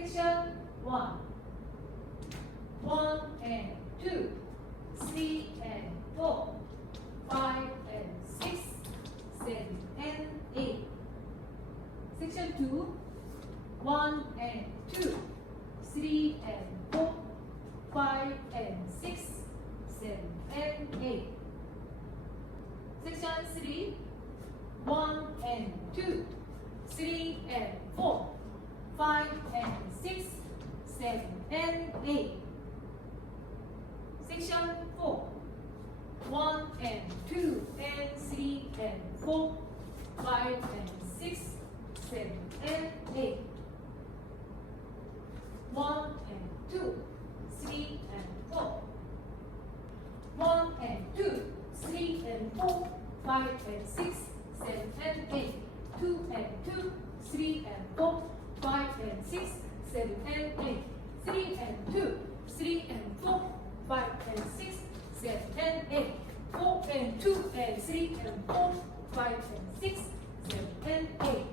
Section 1. 1 and 2, 3 and 4, 5 and 6, 7 and 8. Section 2. 1 and 2, 3 and 4, 5 and 6, 7 and 8. Section 3. 1 and 2, 3 and 4, 5 and 6, 7 and 8. Section 4. 1 and 2 and 3 and 4, 5 and 6, 7 and 8. 1 and 2, 3 and 4. 1 and 2, 3 and 4, 5 and 6, 7 and 8. 2 and 2, 3 and 4, 5 and 6, 7 and 8. 3 and 2, 3 and 4, 5 and 6, 7 and 8. 4 and 2 and 3 and 4, 5 and 6, 7 and 8.